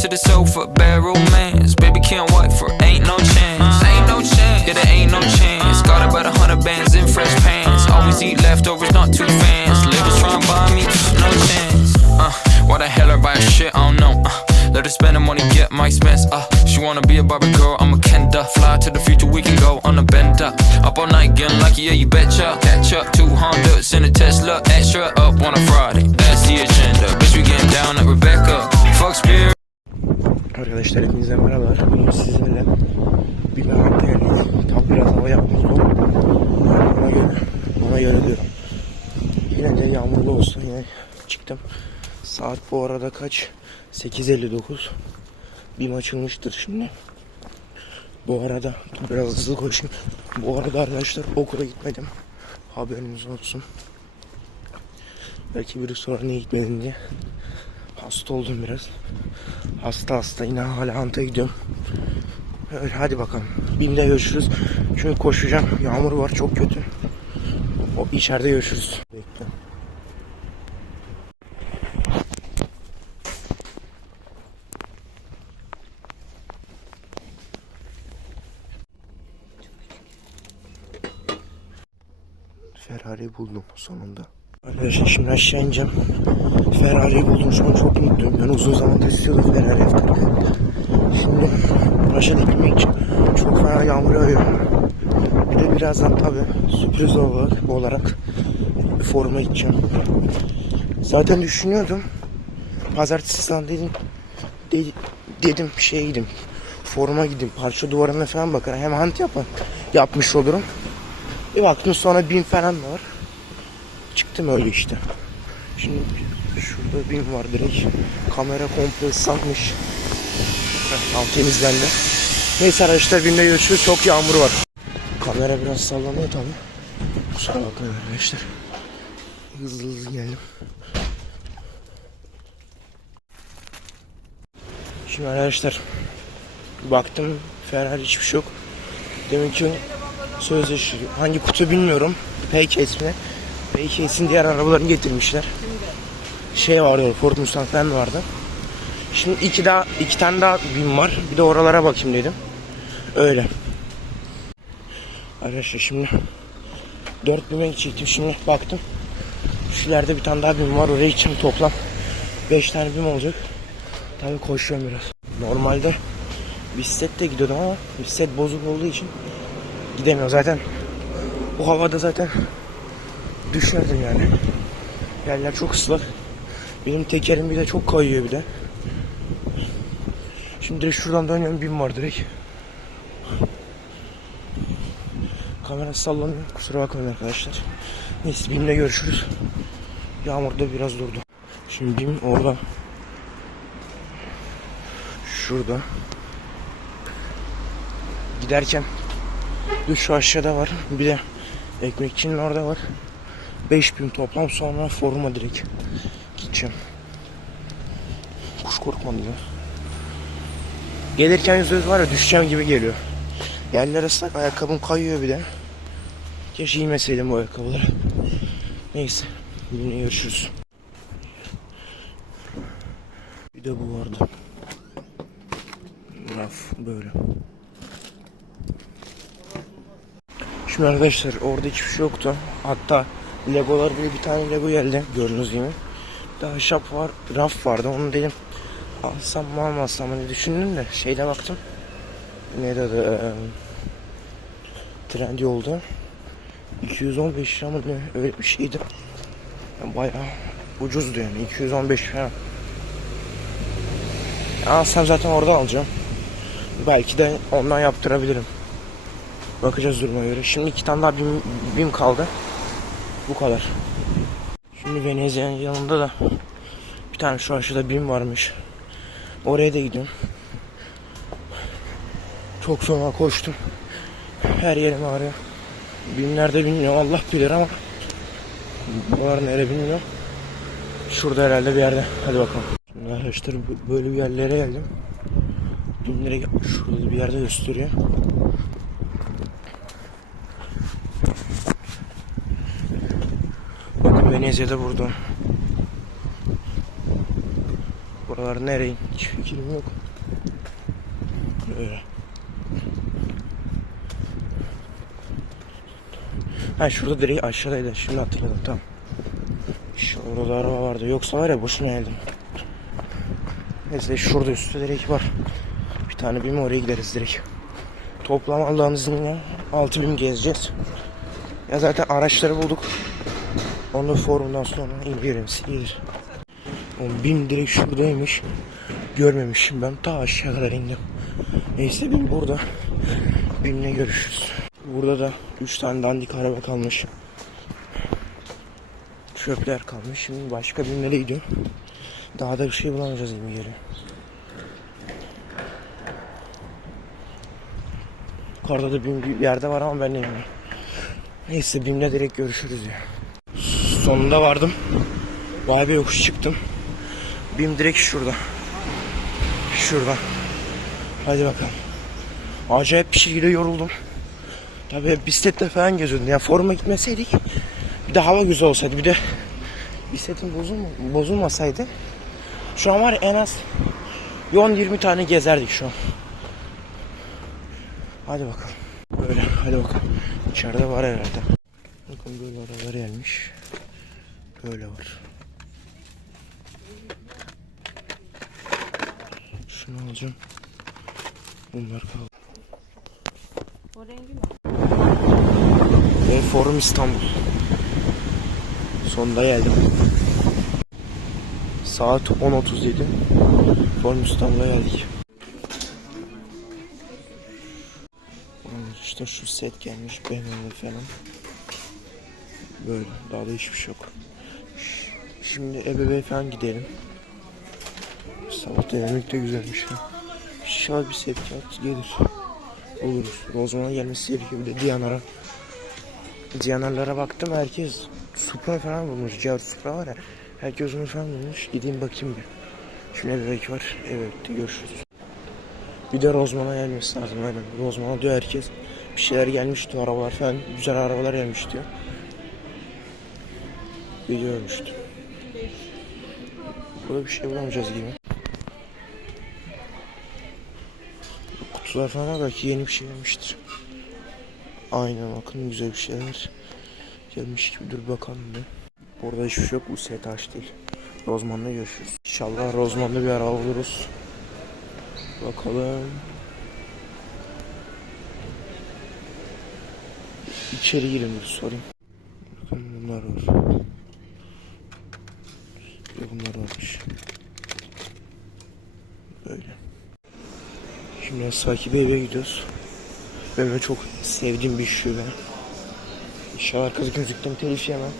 to the sofa, bad romance. Baby can't wait for, ain't no chance. Ain't no chance. Yeah, there ain't no chance. Got about a hundred bands in fresh pants. Always eat leftovers, not too fans. Labels trying to buy me, no chance. Uh, why the hell I buy shit? I don't know. Uh, let her spend the money, get my expense. Uh, she wanna be a Barbie girl, I'm a Kenda. Fly to the future, we can go on a bender. Up all night, getting lucky, yeah, you betcha. Catch up, two Hondas in a Tesla. Extra up on a Friday, çıktım. Saat bu arada kaç? 8.59. Bir açılmıştır şimdi. Bu arada biraz hızlı koşayım. Bu arada arkadaşlar okula gitmedim. Haberiniz olsun. Belki biri sonra niye gitmedin diye. Hasta oldum biraz. Hasta hasta yine hala Ant'a gidiyorum. Öyle hadi bakalım. Bim'de görüşürüz. Çünkü koşacağım. Yağmur var çok kötü. O içeride görüşürüz. Bekle. Ferrari buldum sonunda. Arkadaşlar şimdi aşağı ineceğim. Ferrari'yi buldum şu an çok mutluyum. Ben uzun zamandır istiyordum Ferrari F40. Şimdi aşağı gitmek için çok fena yağmur yağıyor. Bir de birazdan tabi sürpriz olarak, olarak bir foruma gideceğim. Zaten düşünüyordum. Pazartesi falan dedim. de- dedim şeye gideyim. Foruma gideyim. Parça duvarına falan bakar. Hem hant yapan yapmış olurum. Bir baktım sonra bin falan var. Çıktım öyle işte. Şimdi şurada bin var direkt. Kamera komple ıslanmış. Alt temizlendi. Neyse arkadaşlar binde görüşürüz. Çok yağmur var. Kamera biraz sallanıyor tabi. Kusura bakmayın arkadaşlar. Hızlı hızlı geldim. Şimdi arkadaşlar baktım Ferrari hiçbir şey yok. Demek ki sözleşi hangi kutu bilmiyorum. P-Case mi? P-Case'in diğer arabalarını getirmişler. Şey vardı, Ford Mustang falan vardı. Şimdi iki daha iki tane daha bin var. Bir de oralara bakayım dedim. Öyle. Arkadaşlar şimdi 4 bime gidecektim. Şimdi baktım. Şu ileride bir tane daha bin var. Oraya için toplam 5 tane bim olacak. Tabii koşuyorum biraz. Normalde bisikletle gidiyordum ama bisiklet bozuk olduğu için gidemiyorum. Zaten bu havada zaten düşerdim yani. Yerler çok ıslak. Benim tekerim bir de çok kayıyor bir de. Şimdi direkt şuradan dönüyorum bin var direkt. Kamera sallanıyor. Kusura bakmayın arkadaşlar. Neyse BİM'le görüşürüz. Yağmur da biraz durdu. Şimdi BİM orada. Şurada. Giderken dur aşağıda var. Bir de ekmekçinin orada var. 5000 toplam sonra foruma direkt gideceğim. Kuş korkmadı ya. Gelirken yüzde yüz var ya düşeceğim gibi geliyor. Yerler ıslak ayakkabım kayıyor bir de. Keşke giymeseydim bu ayakkabıları. Neyse. Yine görüşürüz. Bir de bu vardı. Raf böyle. Şimdi arkadaşlar orada hiçbir şey yoktu. Hatta Legolar bile bir tane Lego geldi gördüğünüz gibi. Daha şap var, raf vardı. Onu dedim alsam mı almasam mı diye düşündüm de şeyle baktım. Ne dedi? Ee, trendi oldu. 215 lira mı ne öyle bir şeydi. Yani bayağı ucuzdu yani 215 falan. Alsam zaten orada alacağım. Belki de ondan yaptırabilirim. Bakacağız duruma göre. Şimdi iki tane daha bim, bim kaldı. Bu kadar. Şimdi Venezia'nın yanında da bir tane şu aşağıda bim varmış. Oraya da gidiyorum. Çok sonra koştum. Her yerim ağrıyor. Binlerde bilmiyorum Allah bilir ama Buralar nere bilmiyorum. Şurada herhalde bir yerde. Hadi bakalım. Şimdi arkadaşlar böyle bir yerlere geldim. Binlere şurada bir yerde gösteriyor. Burada. Burası Oralar nereye? Hiç fikrim yok. Öyle. Ha şurada direkt aşağıdaydı. Şimdi hatırladım tamam. Şu orada araba vardı. Yoksa var ya boşuna geldim. Neyse şurada üstte direkt var. Bir tane bir mi oraya gideriz direkt. Toplam Allah'ın izniyle 6000 gezeceğiz. Ya zaten araçları bulduk. Onu forumdan sonra indiririz. gelir. O bin direkt şuradaymış. Görmemişim ben. Ta aşağı kadar indim. Neyse bin burada. Binle görüşürüz. Burada da 3 tane dandik araba kalmış. Çöpler kalmış. Şimdi başka bir nereye gidiyor? Daha da bir şey bulamayacağız gibi geliyor. Yukarıda da BİM bir yerde var ama ben de bilmiyorum. Neyse BİM'le direkt görüşürüz ya. Sonunda vardım. Vay be yokuş çıktım. BİM direkt şurada. Şurada. Hadi bakalım. Acayip bir şekilde yoruldum. Tabii bisikletle falan geziyordum. Yani foruma gitmeseydik bir de hava güzel olsaydı bir de bisikletin bozulma, bozulmasaydı şu an var en az 10-20 tane gezerdik şu an. Hadi bakalım. Böyle hadi bakalım. İçeride var herhalde. Bakın böyle arabalar gelmiş. Böyle var. Şunu alacağım. Bunlar kaldı. O rengi mi? Ve Forum İstanbul. Sonunda geldim. Saat 10.37. Forum İstanbul'a geldik. İşte şu set gelmiş BMW falan. Böyle daha da hiçbir şey yok. Şimdi ebebe falan gidelim. Sabah denemek de güzelmiş. İnşallah bir sevkiyat gelir. Buluruz. Rozman'a gelmesi gerekiyor. Bir de Diyanar'a. Diyanarlara baktım herkes Supra falan bulmuş. Cihar Supra var ya. Herkes onu falan bulmuş. Gideyim bakayım bir. Şimdi bebek var. Evet görüşürüz. Bir de Rozman'a gelmesi lazım aynen. Rozman'a diyor herkes. Bir şeyler gelmiş diyor arabalar falan. Güzel arabalar gelmiş diyor. Görmüştüm. Burada bir şey bulamayacağız gibi. Kutular falan belki yeni bir şey gelmiştir. Aynen bakın güzel bir şeyler gelmiş gibi dur bakalım bir. Burada hiçbir şey yok bu taş değil. Rozman'da görüşürüz. İnşallah Rozman'da bir araba buluruz. Bakalım. İçeri girin bir sorayım. Bakın bunlar var. Bir de bunlar varmış. Böyle. Şimdi Saki eve gidiyoruz. Benim çok sevdiğim bir şube. İnşallah arkası gözüktüm telif yemem.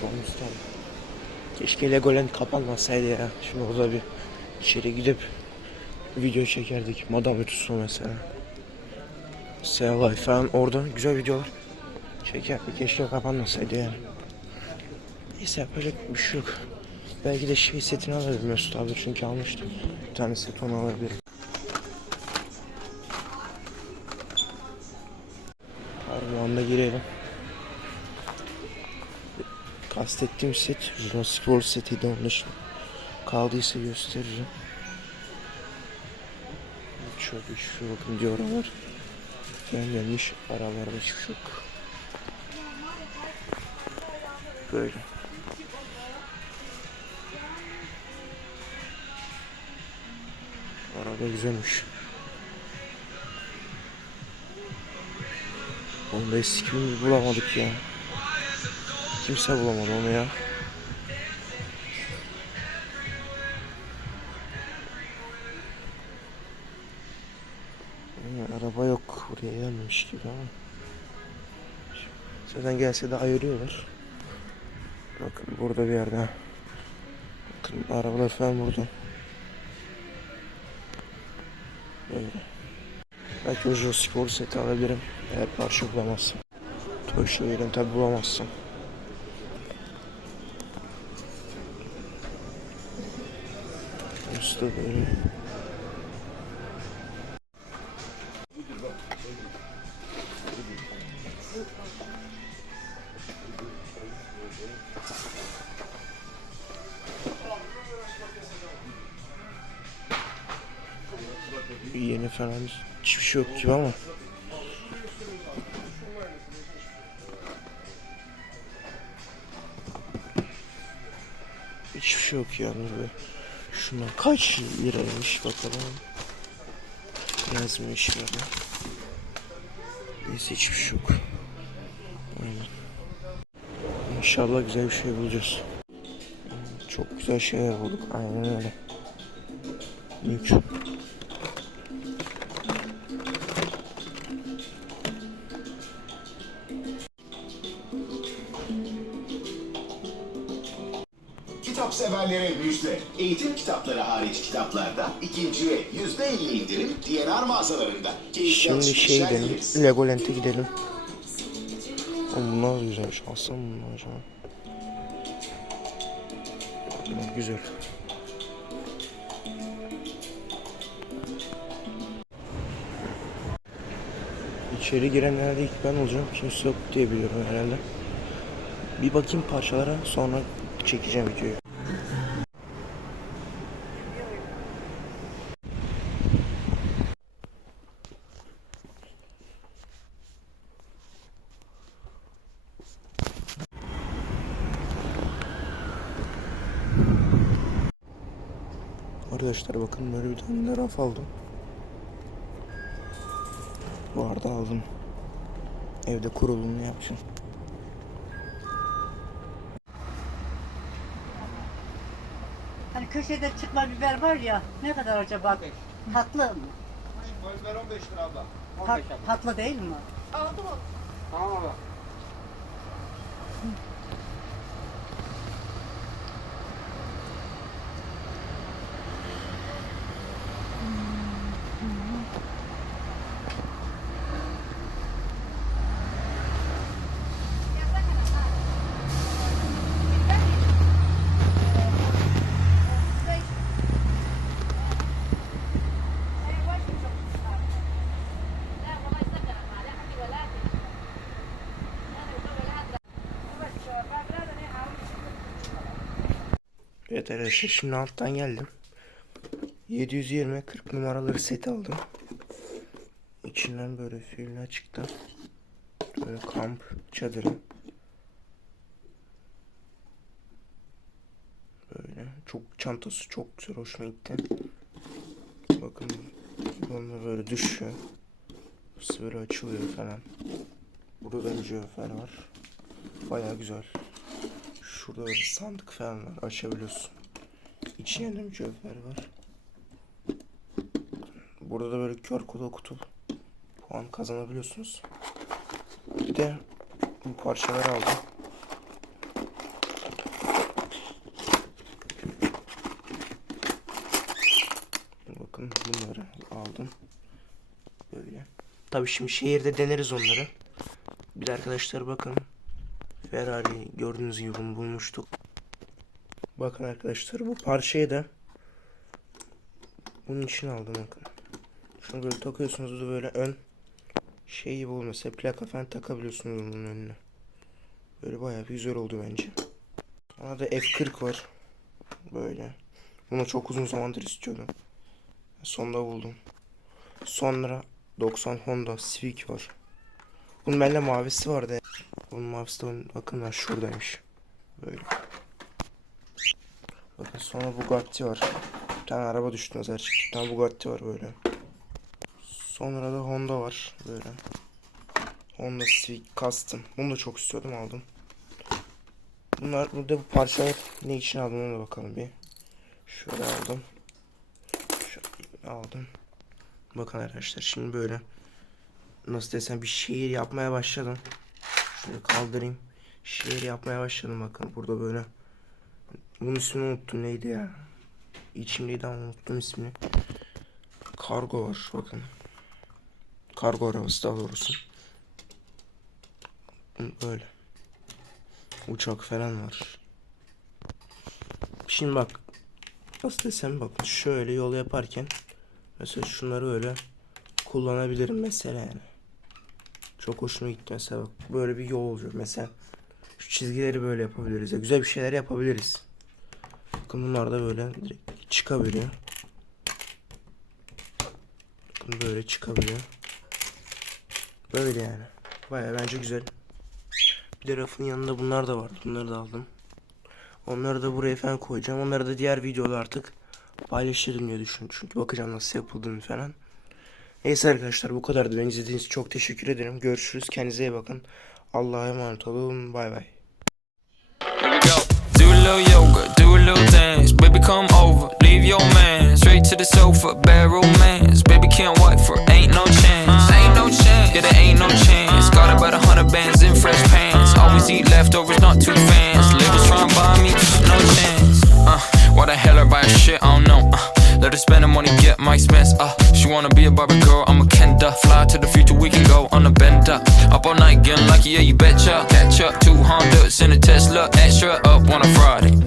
Çok mutluyum. Keşke Legoland kapanmasaydı ya. Şimdi orada bir içeri gidip video çekerdik. Madame Ötüsü mesela. Sealay falan orada güzel videolar çekerdik. Keşke kapanmasaydı yani. Neyse yapacak bir şey yok. Belki de şey setini alabilirim Mesut abi çünkü almıştım. Bir tane set onu alabilirim. Armağan'da girelim. Kastettiğim set Jurassic World setiydi onun için. Kaldıysa gösteririm. Şöyle şu bakın diyor var. Ben gelmiş aralarda hiçbir yok. Böyle. Araba güzelmiş. Onu da eski bulamadık ya. Kimse bulamadı onu ya. Hmm, araba yok. Buraya gelmemiş gibi ama. Zaten gelse de ayırıyorlar. Bakın burada bir yerde. Bakın arabalar falan burada. Belki o Jospor seti alabilirim. Eğer parça bulamazsam. Toşla yerim tabi bulamazsam. Usta böyle. Yeni falan hiçbir şey yok gibi ama. Hiçbir şey yok yani böyle. Şuna kaç liraymış bakalım. Yazmış böyle. Neyse hiçbir şey yok. Aynen. İnşallah güzel bir şey bulacağız. Çok güzel şeyler bulduk. Aynen öyle. Mülk. Eğitim kitapları hariç kitaplarda ikinciye yüzde elli indirim DNR mağazalarında. Keyifli Şimdi şey gidelim. Legoland'e gidelim. Oğlum bunlar güzelmiş. Alsam mı bunu acaba? Bunlar güzel. İçeri girenlerde ilk ben olacağım. Kimse yok diye biliyorum herhalde. Bir bakayım parçalara sonra çekeceğim videoyu. Arkadaşlar bakın böyle bir tane raf aldım. Vardı aldım. Evde kurulumunu yapacağım. Hani köşede çıkma biber var ya ne kadar acaba? Tatlı mı? Biber 15 lira abla. Ta- tatlı değil mi? Tamam abla. Evet arkadaşlar şimdi alttan geldim. 720 40 numaraları set aldım. İçinden böyle füller çıktı. Böyle kamp çadırı. Böyle çok çantası çok güzel hoşuma gitti. Bakın bununla böyle düşüyor. Burası böyle açılıyor falan. Burada da mücevher var. Baya güzel. Şurada böyle sandık falan var. Açabiliyorsun. İçine de mücevher var. Burada da böyle kör kodu okutup puan kazanabiliyorsunuz. Bir de bu parçaları aldım. Bakın bunları aldım. Böyle. Tabii şimdi şehirde deneriz onları. Bir arkadaşlar bakın Ferrari gördüğünüz gibi bunu bulmuştuk. Bakın arkadaşlar bu parçayı da bunun için aldım bakın. Şunu böyle takıyorsunuz da böyle ön şey gibi oldu mesela plaka falan takabiliyorsunuz bunun önüne. Böyle bayağı güzel oldu bence. Ona da F40 var. Böyle. Bunu çok uzun zamandır istiyordum. Sonunda buldum. Sonra 90 Honda Civic var. Bunun bende mavisi vardı. Bunun mavisi de bakın var şuradaymış. Böyle. Bakın sonra Bugatti var. Bir tane araba düştü nazar. Bir tane Bugatti var böyle. Sonra da Honda var böyle. Honda Civic Custom. Bunu da çok istiyordum aldım. Bunlar burada bu parçalar ne için aldım ona bakalım bir. Şöyle aldım. Şöyle aldım. Bakın arkadaşlar şimdi böyle nasıl desem bir şehir yapmaya başladım. Şöyle kaldırayım. Şehir yapmaya başladım bakın burada böyle. Bunun ismini unuttum neydi ya. İçimdeydi ama unuttum ismini. Kargo var bakın. Kargo arabası daha doğrusu. Böyle. Uçak falan var. Şimdi bak. Nasıl desem bakın şöyle yol yaparken mesela şunları öyle kullanabilirim mesela yani. Çok hoşuma gitti mesela böyle bir yol olacak mesela. Şu çizgileri böyle yapabiliriz ya güzel bir şeyler yapabiliriz. Bakın bunlar da böyle direkt çıkabiliyor. Bakın böyle çıkabiliyor. Böyle yani. Baya bence güzel. Bir de rafın yanında bunlar da vardı. Bunları da aldım. Onları da buraya falan koyacağım. Onları da diğer videoda artık paylaşırım diye düşünüyorum. Çünkü bakacağım nasıl yapıldığını falan. Neyse arkadaşlar bu kadardı. Beni izlediğiniz için çok teşekkür ederim. Görüşürüz. Kendinize iyi bakın. Allah'a emanet olun. Bay bay. To leftovers, not too fans. Labels try and buy me, no chance. Uh, why the hell I buy shit? I don't know. Let her spend the money, get my expense. Uh, she wanna be a Barbie girl, I'm a Kenda. Fly to the future, we can go on a bender. Up all night, getting lucky, yeah, you betcha. Catch up, two Hondas in a Tesla, extra up on a Friday.